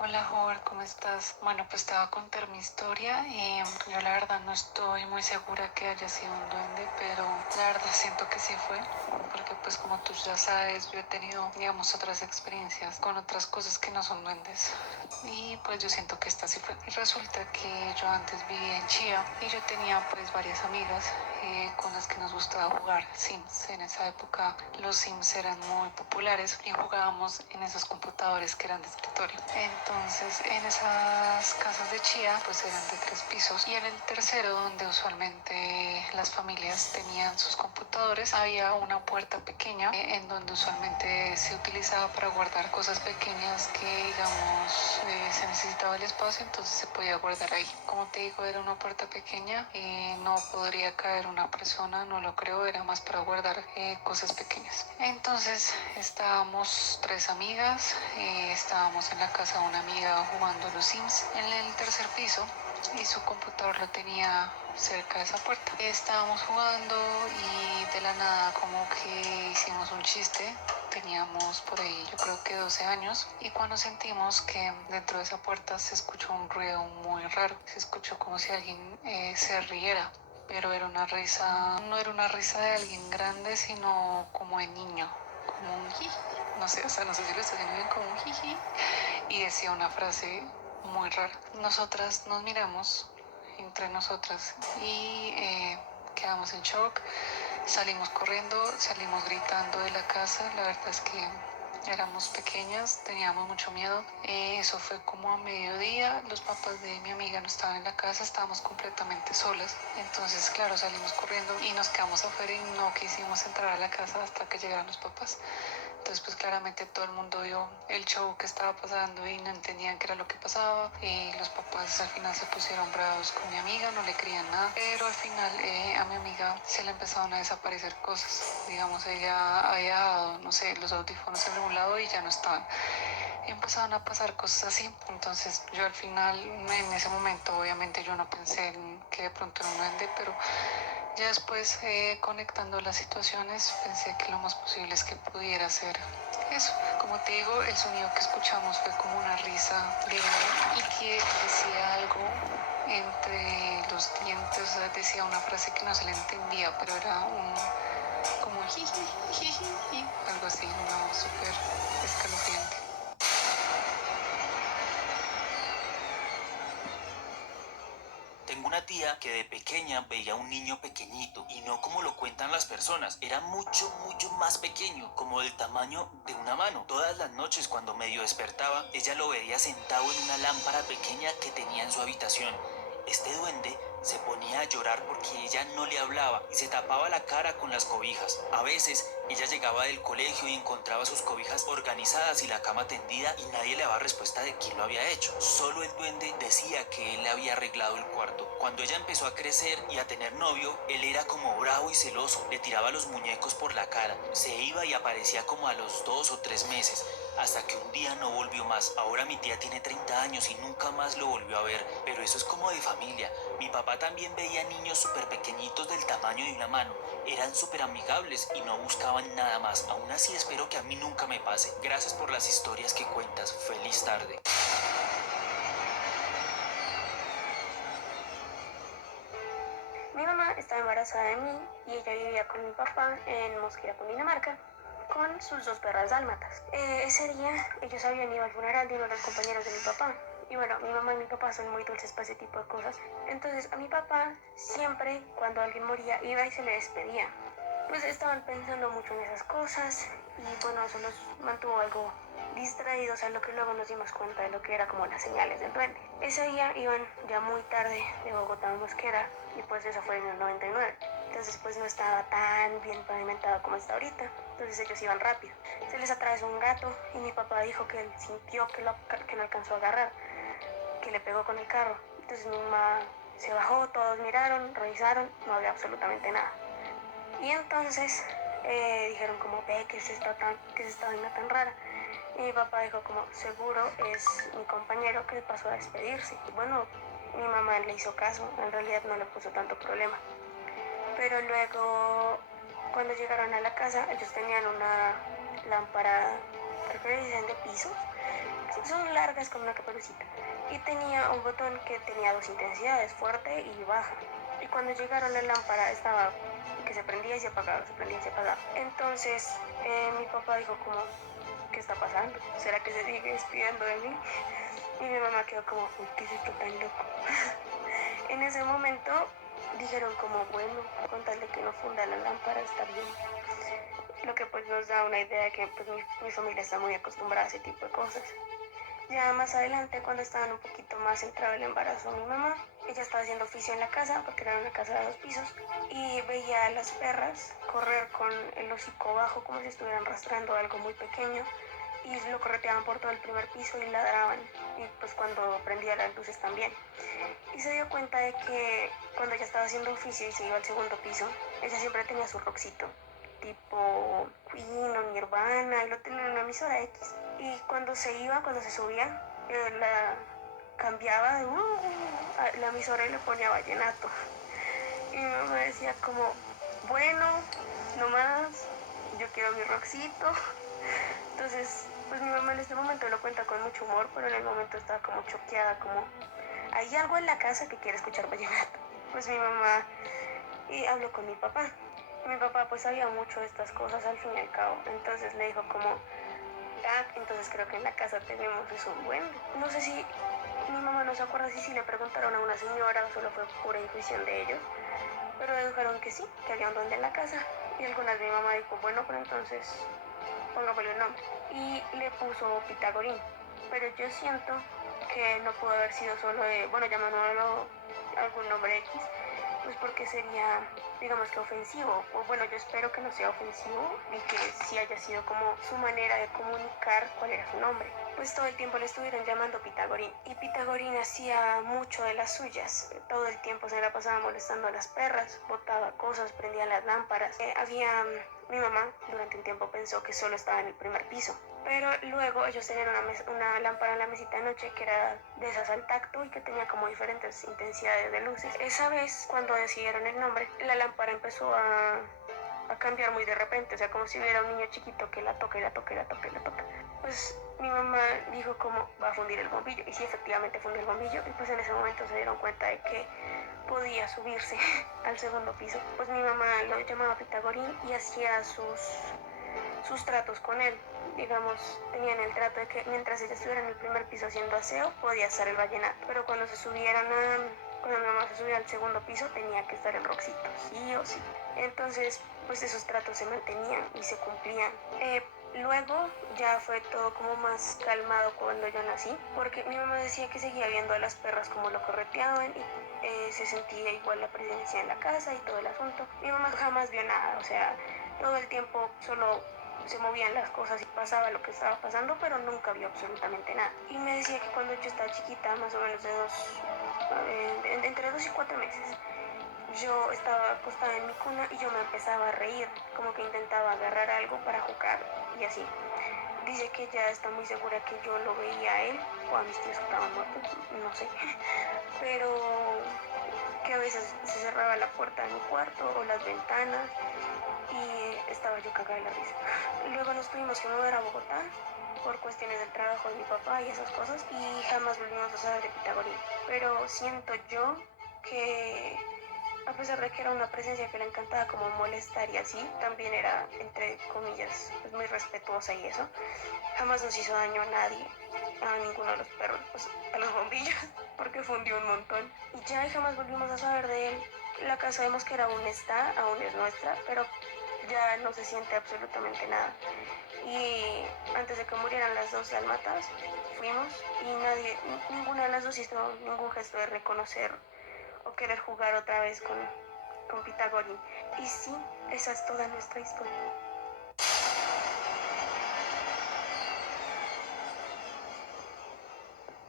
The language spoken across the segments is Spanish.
Hola, Jorge, ¿cómo estás? Bueno, pues te voy a contar mi historia. Yo la verdad no estoy muy segura que haya sido un duende, pero la verdad siento que sí fue, porque pues como tú ya sabes, yo he tenido, digamos, otras experiencias con otras cosas que no son duendes. Y pues yo siento que esta sí fue. Y resulta que yo antes vivía en Chía y yo tenía pues varias amigas con las que nos gustaba jugar Sims. En esa época los Sims eran muy populares y jugábamos en esos computadores que eran de escritorio. Entonces en esas casas de Chía pues eran de 3 pisos y en el tercero, donde usualmente las familias tenían sus computadores, había una puerta pequeña en donde usualmente se utilizaba para guardar cosas pequeñas que digamos se necesitaba el espacio, entonces se podía guardar ahí. Como te digo, era una puerta pequeña, no podría caer una persona, no lo creo, era más para guardar cosas pequeñas. Entonces estábamos 3 amigas, estábamos en la casa de una amiga jugando los Sims en el tercer piso y su computador lo tenía cerca de esa puerta. Estábamos jugando y de la nada como que hicimos un chiste. Teníamos por ahí yo creo que 12 años y cuando sentimos que dentro de esa puerta se escuchó un ruido muy raro, se escuchó como si alguien se riera, pero era una risa, no era una risa de alguien grande, sino como de niño, como un jiji, no sé, o sea, no sé si lo estoy haciendo bien, como un jiji, y decía una frase muy rara. Nosotras nos miramos entre nosotras y quedamos en shock, salimos corriendo, salimos gritando de la casa, la verdad es que éramos pequeñas, teníamos mucho miedo. Eso fue como a mediodía, los papás de mi amiga no estaban en la casa, estábamos completamente solas. Entonces, claro, salimos corriendo y nos quedamos afuera y no quisimos entrar a la casa hasta que llegaran los papás. Entonces, pues claramente todo el mundo vio el show que estaba pasando y no entendían qué era lo que pasaba. Los papás al final se pusieron bravos con mi amiga, no le creían nada, pero al final a mi amiga se le empezaron a desaparecer cosas. Digamos, ella había dejado, no sé, los audífonos en algún lado y ya no estaban. Empezaron a pasar cosas así. Entonces yo al final, en ese momento, obviamente yo no pensé en que de pronto era un duende, pero ya después, conectando las situaciones, pensé que lo más posible es que pudiera ser eso. Como te digo, el sonido que escuchamos fue como una risa de y que decía algo entre los dientes, o sea, decía una frase que no se le entendía, pero era un como jiji, jiji, algo así, una voz súper escalofriante. Tengo una tía que de pequeña veía a un niño pequeñito y no como lo cuentan las personas, era mucho, mucho más pequeño, como del tamaño de una mano. Todas las noches cuando medio despertaba, ella lo veía sentado en una lámpara pequeña que tenía en su habitación. Este duende se ponía a llorar porque ella no le hablaba y se tapaba la cara con las cobijas. A veces ella llegaba del colegio y encontraba sus cobijas organizadas y la cama tendida y nadie le daba respuesta de quién lo había hecho. Solo el duende decía que él le había arreglado el cuarto. Cuando ella empezó a crecer y a tener novio, él era como bravo y celoso, le tiraba los muñecos por la cara, se iba y aparecía como a los 2 o 3 meses, hasta que un día no volvió más. Ahora mi tía tiene 30 años y nunca más lo volvió a ver, pero eso es como de familia. Mi papá también veía niños súper pequeñitos del tamaño de una mano, eran súper amigables y no buscaban nada más. Aún así espero que a mí nunca me pase. Gracias por las historias que cuentas. Feliz tarde. Mi mamá estaba embarazada de mí y ella vivía con mi papá en Mosquera, Cundinamarca, con sus 2 perras dálmatas. Ese día ellos habían ido al funeral de uno de los compañeros de mi papá. Y bueno, mi mamá y mi papá son muy dulces para ese tipo de cosas. Entonces a mi papá siempre cuando alguien moría iba y se le despedía. Pues estaban pensando mucho en esas cosas y bueno, eso nos mantuvo algo distraídos, a lo que luego nos dimos cuenta de lo que era como las señales del duende. Ese día iban ya muy tarde de Bogotá a Mosquera y pues eso fue en el 99. Entonces pues no estaba tan bien pavimentado como está ahorita. Entonces ellos iban rápido. Se les atravesó un gato y mi papá dijo que él sintió que lo alcanzó a agarrar, que le pegó con el carro. Entonces mi mamá se bajó, todos miraron, revisaron, no había absolutamente nada. Y entonces dijeron como, ve, ¿qué es esta vaina tan rara? Y mi papá dijo como, seguro es mi compañero que pasó a despedirse. Y bueno, mi mamá le hizo caso, en realidad no le puso tanto problema. Pero luego, cuando llegaron a la casa, ellos tenían una lámpara, creo que le dicen de pisos, son largas como una caperucita. Y tenía un botón que tenía dos intensidades, fuerte y baja. Y cuando llegaron la lámpara estaba que se prendía y se apagaba, se prendía y se apagaba. Entonces mi papá dijo como, ¿qué está pasando? ¿Será que se sigue despidiendo de mí? Y mi mamá quedó como, uy, ¿qué es esto tan loco? En ese momento dijeron como, bueno, con tal de que no funda la lámpara está bien. Lo que pues nos da una idea de que pues mi familia está muy acostumbrada a ese tipo de cosas. Ya más adelante, cuando estaban un poquito más centrado el embarazo de mi mamá, ella estaba haciendo oficio en la casa, porque era una casa de 2 pisos, y veía a las perras correr con el hocico bajo como si estuvieran arrastrando algo muy pequeño, y lo correteaban por todo el primer piso y ladraban, y pues cuando prendía las luces también. Y se dio cuenta de que cuando ella estaba haciendo oficio y se iba al segundo piso, ella siempre tenía su rockcito, tipo Queen o Nirvana, y lo tenía en una emisora X. Y cuando se iba, cuando se subía, la cambiaba de a la emisora y le ponía vallenato. Y mi mamá decía como, bueno, no más, yo quiero mi rockcito. Entonces, pues mi mamá en este momento lo cuenta con mucho humor, pero en el momento estaba como choqueada, como, hay algo en la casa que quiere escuchar vallenato. Pues mi mamá habló con mi papá. Mi papá pues sabía mucho de estas cosas al fin y al cabo. Entonces le dijo como, ah, entonces creo que en la casa tenemos eso. Bueno, no sé si mi mamá no se acuerda si le preguntaron a una señora o solo fue pura intuición de ellos, pero dedujeron que sí, que había un duende en la casa. Y algunas mi mamá dijo, bueno, pero entonces pongámosle un nombre. Y le puso Pitagorín. Pero yo siento que no pudo haber sido solo de, bueno, llamándolo algún nombre X, pues porque sería, digamos que ofensivo, o bueno, yo espero que no sea ofensivo y que sí haya sido como su manera de comunicar cuál era su nombre. Pues todo el tiempo le estuvieron llamando Pitagorín, y Pitagorín hacía mucho de las suyas, todo el tiempo se la pasaba molestando a las perras, botaba cosas, prendía las lámparas. Mi mamá durante un tiempo pensó que solo estaba en el primer piso, pero luego ellos tenían una lámpara en la mesita de noche que era de esas al tacto y que tenía como diferentes intensidades de luces. Esa vez, cuando decidieron el nombre, la lámpara empezó a cambiar muy de repente, o sea, como si hubiera un niño chiquito que la toca y la toca y la toca y la toca. Pues mi mamá dijo como va a fundir el bombillo, y sí, efectivamente fundió el bombillo, y pues en ese momento se dieron cuenta de que podía subirse al segundo piso. Pues mi mamá lo llamaba Pitagorín y hacía sus tratos con él. Digamos, tenían el trato de que mientras ella estuviera en el primer piso haciendo aseo, podía estar el vallenato. Pero cuando cuando mi mamá se subía al segundo piso, tenía que estar el rockcito, sí o sí. Entonces, pues esos tratos se mantenían y se cumplían. Luego ya fue todo como más calmado cuando yo nací, porque mi mamá decía que seguía viendo a las perras como lo correteaban y se sentía igual la presencia en la casa y todo el asunto. Mi mamá jamás vio nada, o sea, todo el tiempo solo se movían las cosas y pasaba lo que estaba pasando, pero nunca vio absolutamente nada. Y me decía que cuando yo estaba chiquita, más o menos entre 2 y 4 meses, yo estaba acostada en mi cuna y yo me empezaba a reír, como que intentaba agarrar algo para jugar y así. Dice que ella está muy segura que yo lo veía a él o a mis tíos que estaban muertos, no sé, pero que a veces se cerraba la puerta de mi cuarto o las ventanas y estaba yo cagada de la risa. Luego nos tuvimos que mover a Bogotá por cuestiones del trabajo de mi papá y esas cosas, y jamás volvimos a saber de Pitagorín. Pero siento yo que a pesar de que era una presencia que le encantaba como molestar y así, también era, entre comillas, pues muy respetuosa y eso. Jamás nos hizo daño a nadie, a ninguno de los perros, pues a los bombillos, porque fundió un montón. Y ya y jamás volvimos a saber de él. La casa de Mosquera aún está, aún es nuestra, pero ya no se siente absolutamente nada. Y antes de que murieran las dos dálmatas, fuimos y ninguna de las dos hizo ningún gesto de reconocer o querer jugar otra vez con Pitagorín. Y sí, esa es toda nuestra historia.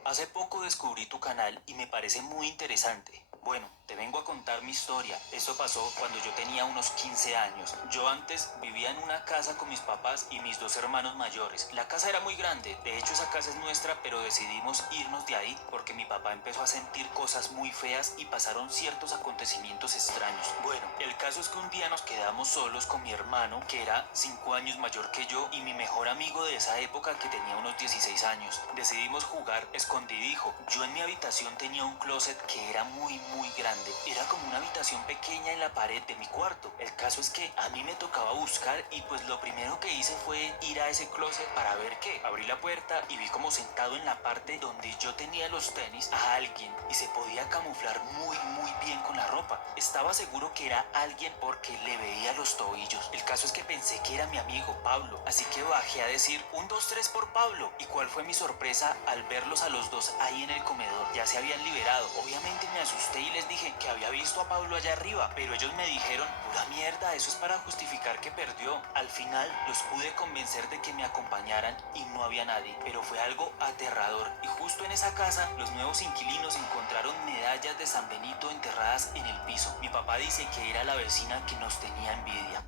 Hace poco descubrí tu canal y me parece muy interesante. Bueno, te vengo a contar mi historia. Esto pasó cuando yo tenía unos 15 años. Yo antes vivía en una casa con mis papás y mis dos hermanos mayores. La casa era muy grande, de hecho esa casa es nuestra, pero decidimos irnos de ahí porque mi papá empezó a sentir cosas muy feas y pasaron ciertos acontecimientos extraños. Bueno, el caso es que un día nos quedamos solos con mi hermano, que era 5 años mayor que yo, y mi mejor amigo de esa época, que tenía unos 16 años. Decidimos jugar escondidijo. Yo en mi habitación tenía un closet que era muy grande. Era como una habitación pequeña en la pared de mi cuarto. El caso es que a mí me tocaba buscar y pues lo primero que hice fue ir a ese closet para ver qué. Abrí la puerta y vi como sentado en la parte donde yo tenía los tenis a alguien, y se podía camuflar muy bien con la ropa. Estaba seguro que era alguien porque le veía los tobillos. El caso es que pensé que era mi amigo Pablo, así que bajé a decir 1, 2, 3 por Pablo. ¿Y cuál fue mi sorpresa al verlos a los dos ahí en el comedor? Ya se habían liberado. Obviamente me asusté y les dije que había visto a Pablo allá arriba, pero ellos me dijeron: pura mierda, eso es para justificar que perdió. Al final los pude convencer de que me acompañaran y no había nadie, pero fue algo aterrador. Y justo en esa casa los nuevos inquilinos encontraron medallas de San Benito enterradas en el piso. Mi papá dice que era la vecina que nos tenía envidia.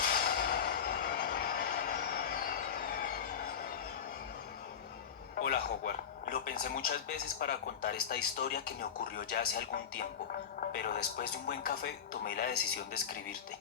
Hola Howard, lo pensé muchas veces para contar esta historia que me ocurrió ya hace algún tiempo, pero después de un buen café tomé la decisión de escribirte.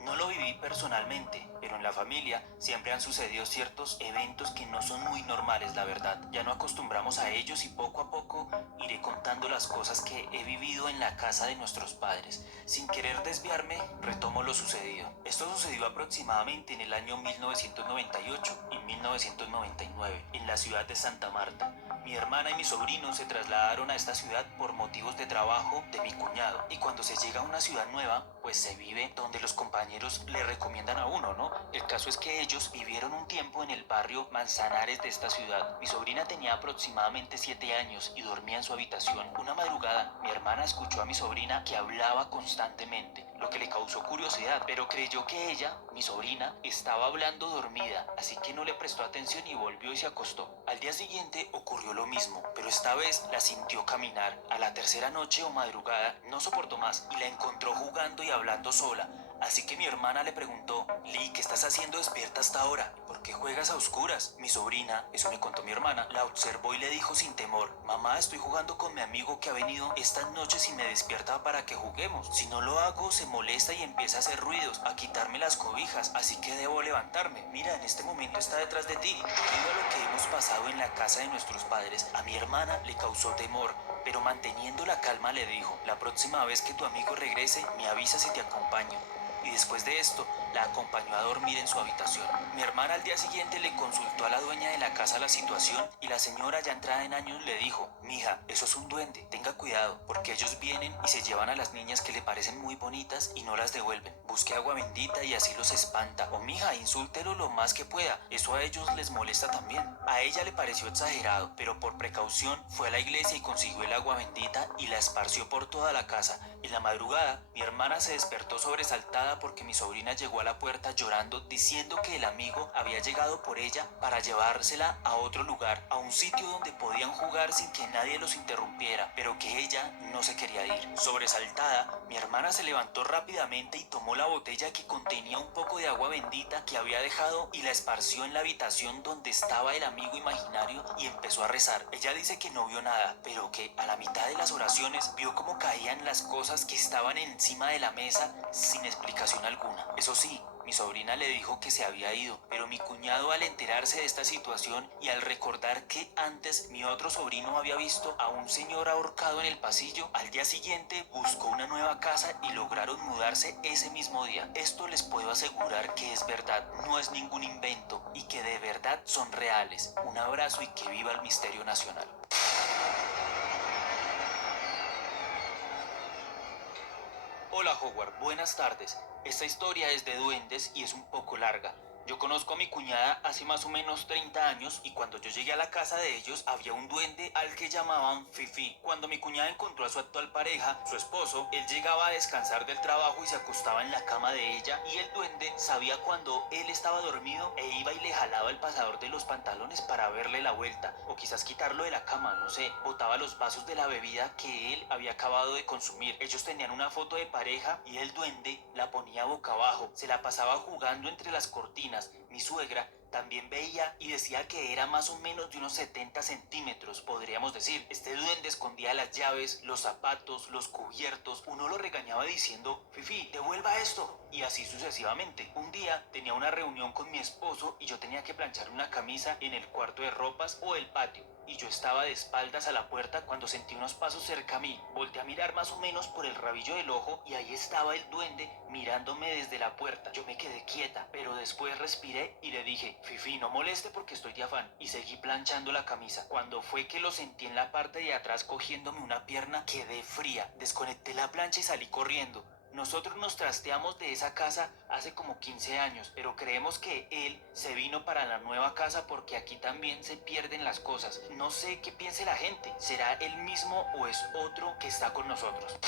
No lo viví personalmente, pero en la familia siempre han sucedido ciertos eventos que no son muy normales, la verdad. Ya no acostumbramos a ellos y poco a poco iré contando las cosas que he vivido en la casa de nuestros padres. Sin querer desviarme, retomo lo sucedido. Esto sucedió aproximadamente en el año 1998 y 1999, en la ciudad de Santa Marta. Mi hermana y mi sobrino se trasladaron a esta ciudad por motivos de trabajo de mi cuñado. Y cuando se llega a una ciudad nueva, pues se vive donde los compañeros le recomiendan a uno, ¿no? El caso es que ellos vivieron un tiempo en el barrio Manzanares de esta ciudad. Mi sobrina tenía aproximadamente 7 años y dormía en su habitación. Una madrugada, mi hermana escuchó a mi sobrina que hablaba constantemente, lo que le causó curiosidad, pero creyó que ella, mi sobrina, estaba hablando dormida, así que no le prestó atención y volvió y se acostó. Al día siguiente ocurrió lo mismo, pero esta vez la sintió caminar. A la tercera noche o madrugada no soportó más y la encontró jugando y hablando sola. Así que mi hermana le preguntó: Lee, ¿qué estás haciendo despierta hasta ahora? ¿Por qué juegas a oscuras? Mi sobrina, eso me contó mi hermana, la observó y le dijo sin temor: mamá, estoy jugando con mi amigo que ha venido estas noches y me despierta para que juguemos. Si no lo hago, se molesta y empieza a hacer ruidos, a quitarme las cobijas, así que debo levantarme. Mira, en este momento está detrás de ti. Debido a lo que hemos pasado en la casa de nuestros padres, a mi hermana le causó temor, pero manteniendo la calma le dijo: la próxima vez que tu amigo regrese, me avisas y te acompaño. Y después de esto, la acompañó a dormir en su habitación. Mi hermana al día siguiente le consultó a la dueña de la casa la situación y la señora, ya entrada en años, le dijo: mija, eso es un duende, tenga cuidado, porque ellos vienen y se llevan a las niñas que le parecen muy bonitas y no las devuelven. Busque agua bendita y así los espanta. O mija, insúltelo lo más que pueda, eso a ellos les molesta también. A ella le pareció exagerado, pero por precaución fue a la iglesia y consiguió el agua bendita y la esparció por toda la casa. En la madrugada, mi hermana se despertó sobresaltada porque mi sobrina llegó a la puerta llorando, diciendo que el amigo había llegado por ella para llevársela a otro lugar, a un sitio donde podían jugar sin que nadie los interrumpiera, pero que ella no se quería ir. Sobresaltada, mi hermana se levantó rápidamente y tomó la botella que contenía un poco de agua bendita que había dejado y la esparció en la habitación donde estaba el amigo imaginario y empezó a rezar. Ella dice que no vio nada, pero que a la mitad de las oraciones vio cómo caían las cosas que estaban encima de la mesa sin explicación alguna. Eso sí, mi sobrina le dijo que se había ido, pero mi cuñado, al enterarse de esta situación y al recordar que antes mi otro sobrino había visto a un señor ahorcado en el pasillo, al día siguiente buscó una nueva casa y lograron mudarse ese mismo día. Esto les puedo asegurar que es verdad, no es ningún invento y que de verdad son reales. Un abrazo y que viva el misterio nacional. Hola Howard, buenas tardes. Esta historia es de duendes y es un poco larga. Yo conozco a mi cuñada hace más o menos 30 años y cuando yo llegué a la casa de ellos había un duende al que llamaban Fifi. Cuando mi cuñada encontró a su actual pareja, su esposo, él llegaba a descansar del trabajo y se acostaba en la cama de ella y el duende sabía cuando él estaba dormido e iba y le jalaba el pasador de los pantalones para verle la vuelta o quizás quitarlo de la cama, no sé, botaba los vasos de la bebida que él había acabado de consumir. Ellos tenían una foto de pareja y el duende la ponía boca abajo, se la pasaba jugando entre las cortinas. Mi suegra también veía y decía que era más o menos de unos 70 centímetros, podríamos decir. Este duende escondía las llaves, los zapatos, los cubiertos. Uno lo regañaba diciendo, Fifi, devuelva esto. Y así sucesivamente. Un día tenía una reunión con mi esposo y yo tenía que planchar una camisa en el cuarto de ropas o el patio. Y yo estaba de espaldas a la puerta cuando sentí unos pasos cerca a mí. Volté a mirar más o menos por el rabillo del ojo y ahí estaba el duende mirándome desde la puerta. Yo me quedé quieta, pero después respiré y le dije, Fifi, no moleste porque estoy de afán. Y seguí planchando la camisa. Cuando fue que lo sentí en la parte de atrás cogiéndome una pierna, quedé fría. Desconecté la plancha y salí corriendo. Nosotros nos trasteamos de esa casa hace como 15 años, pero creemos que él se vino para la nueva casa porque aquí también se pierden las cosas. No sé qué piense la gente. ¿Será él mismo o es otro que está con nosotros?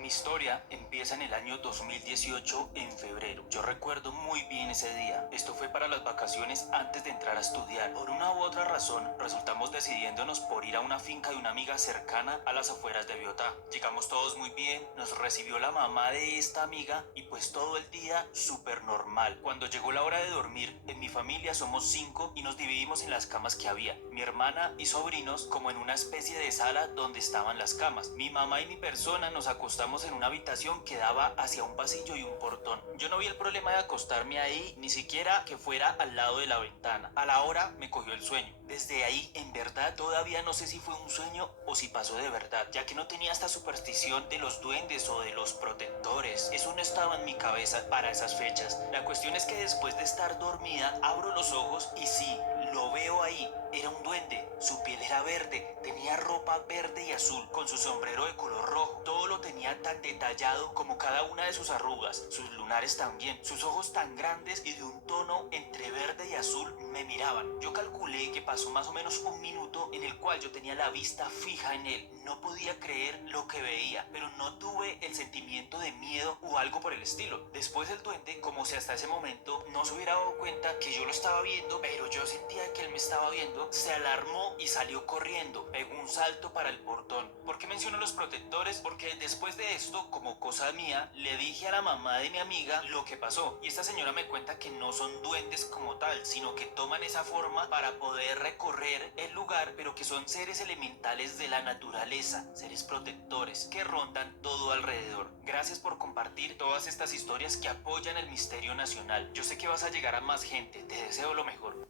Mi historia empieza en el año 2018 en febrero. Yo recuerdo muy bien ese día. Esto fue para las vacaciones antes de entrar a estudiar. Por una u otra razón, resultamos decidiéndonos por ir a una finca de una amiga cercana a las afueras de Biotá. Llegamos todos muy bien, nos recibió la mamá de esta amiga y pues todo el día súper normal. Cuando llegó la hora de dormir, en mi familia somos 5 y nos dividimos en las camas que había. Mi hermana y sobrinos como en una especie de sala donde estaban las camas. Mi mamá y mi persona nos acostamos en una habitación que daba hacia un pasillo y un portón. Yo no vi el problema de acostarme ahí, ni siquiera que fuera al lado de la ventana. A la hora me cogió el sueño. Desde ahí, en verdad, todavía no sé si fue un sueño o si pasó de verdad, ya que no tenía esta superstición de los duendes o de los protectores. Eso no estaba en mi cabeza para esas fechas. La cuestión es que después de estar dormida, abro los ojos y sí, lo veo ahí. Era un duende, su piel era verde, tenía ropa verde y azul, con su sombrero de color rojo. Todo lo tenía tan detallado como cada una de sus arrugas, sus lunares también. Sus ojos tan grandes y de un tono entre verde y azul me miraban. Yo calculé que pasó más o menos un minuto en el cual yo tenía la vista fija en él. No podía creer lo que veía, pero no tuve el sentimiento de miedo o algo por el estilo. Después el duende, como si hasta ese momento no se hubiera dado cuenta que yo lo estaba viendo, pero yo sentía que él me estaba viendo, se alarmó y salió corriendo, pegó un salto para el portón. ¿Por qué menciono los protectores? Porque después de esto, como cosa mía, le dije a la mamá de mi amiga lo que pasó. Y esta señora me cuenta que no son duendes como tal, sino que toman esa forma para poder recorrer el lugar, pero que son seres elementales de la naturaleza, seres protectores, que rondan todo alrededor. Gracias por compartir todas estas historias que apoyan el misterio nacional. Yo sé que vas a llegar a más gente, te deseo lo mejor.